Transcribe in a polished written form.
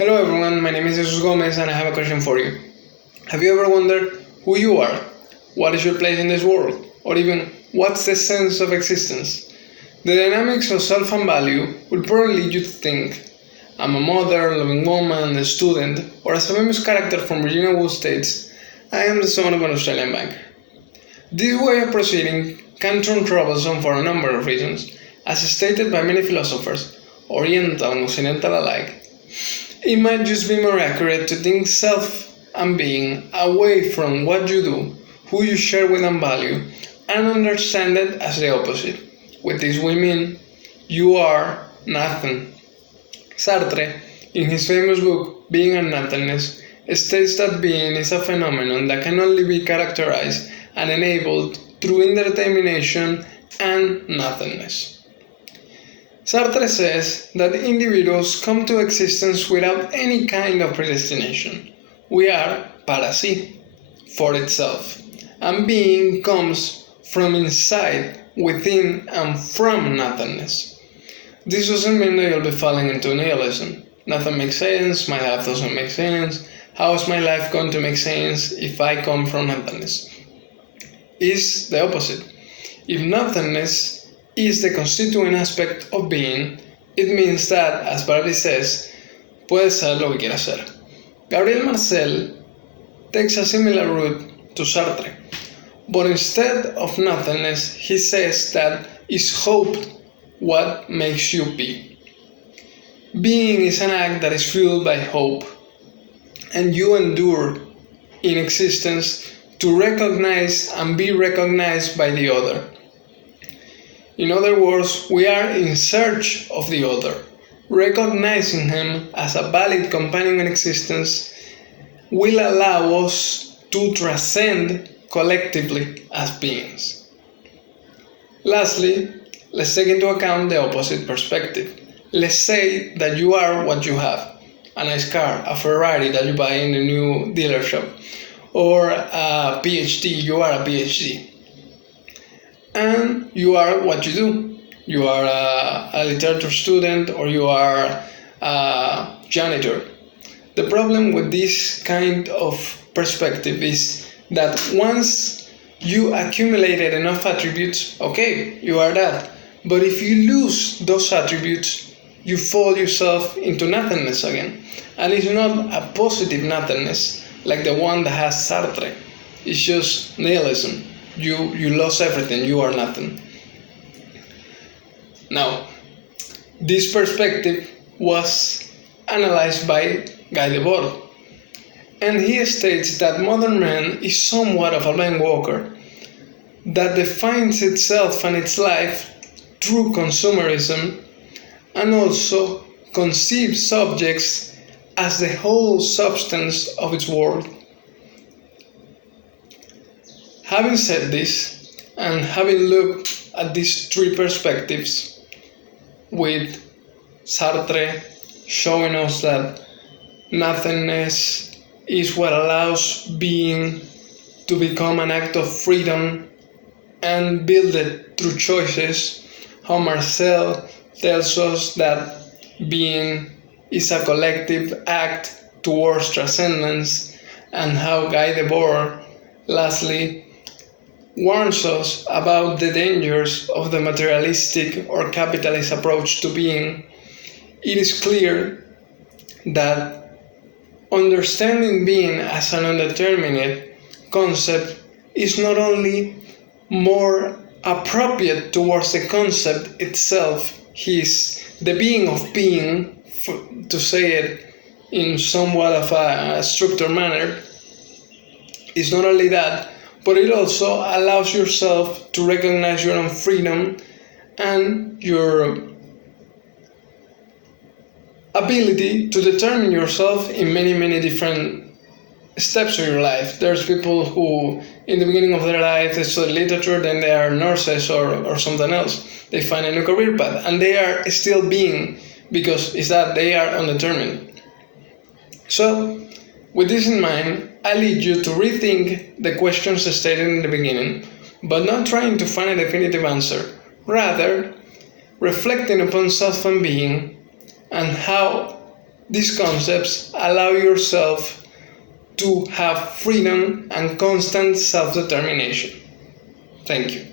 Hello everyone, my name is Jesús Gomes and I have a question for you. Have you ever wondered who you are? What is your place in this world? Or even, what's the sense of existence? The dynamics of self and value will probably lead you to think, I'm a mother, loving woman, a student, or as a famous character from Virginia Woolf states, I am the son of an Australian banker. This way of proceeding can turn troublesome for a number of reasons, as stated by many philosophers, Oriental and Occidental alike. It might just be more accurate to think self and being away from what you do, who you share with and value, and understand it as the opposite. With this we mean, you are nothing. Sartre, in his famous book Being and Nothingness, states that being is a phenomenon that can only be characterized and enabled through indetermination and nothingness. Sartre says that individuals come to existence without any kind of predestination. We are para sí, for itself, and being comes from inside, within, and from nothingness. This doesn't mean that you'll be falling into nihilism. Nothing makes sense, my life doesn't make sense. How is my life going to make sense if I come from nothingness? It's the opposite. If nothingness is the constituent aspect of being, it means that, as Barbie says, puedes ser lo que quieras ser. Gabriel Marcel takes a similar route to Sartre, but instead of nothingness, he says that is hope what makes you be. Being is an act that is fueled by hope, and you endure in existence to recognize and be recognized by the other. In other words, we are in search of the other. Recognizing him as a valid companion in existence will allow us to transcend collectively as beings. Lastly, let's take into account the opposite perspective. Let's say that you are what you have. A nice car, a Ferrari that you buy in a new dealership, or a PhD, you are a PhD. And you are what you do. You are a literature student or you are a janitor. The problem with this kind of perspective is that once you accumulated enough attributes, okay, you are that. But if you lose those attributes, you fall yourself into nothingness again. And it's not a positive nothingness like the one that has Sartre. It's just nihilism. You lost everything, you are nothing. Now, this perspective was analyzed by Guy Debord, and he states that modern man is somewhat of a man walker that defines itself and its life through consumerism and also conceives subjects as the whole substance of its world. Having said this, and having looked at these three perspectives, with Sartre showing us that nothingness is what allows being to become an act of freedom and build it through choices, how Marcel tells us that being is a collective act towards transcendence, and how Guy Debord, lastly, warns us about the dangers of the materialistic or capitalist approach to being, it is clear that understanding being as an undeterminate concept is not only more appropriate towards the concept itself, the being of being, to say it in somewhat of a structured manner, is not only that, but it also allows yourself to recognize your own freedom and your ability to determine yourself in many different steps of your life. There's people who, in the beginning of their life, they study literature, then they are nurses or something else. They find a new career path, and they are still being, because it's that they are undetermined. So, with this in mind, I lead you to rethink the questions stated in the beginning, but not trying to find a definitive answer, rather reflecting upon self and being and how these concepts allow yourself to have freedom and constant self-determination. Thank you.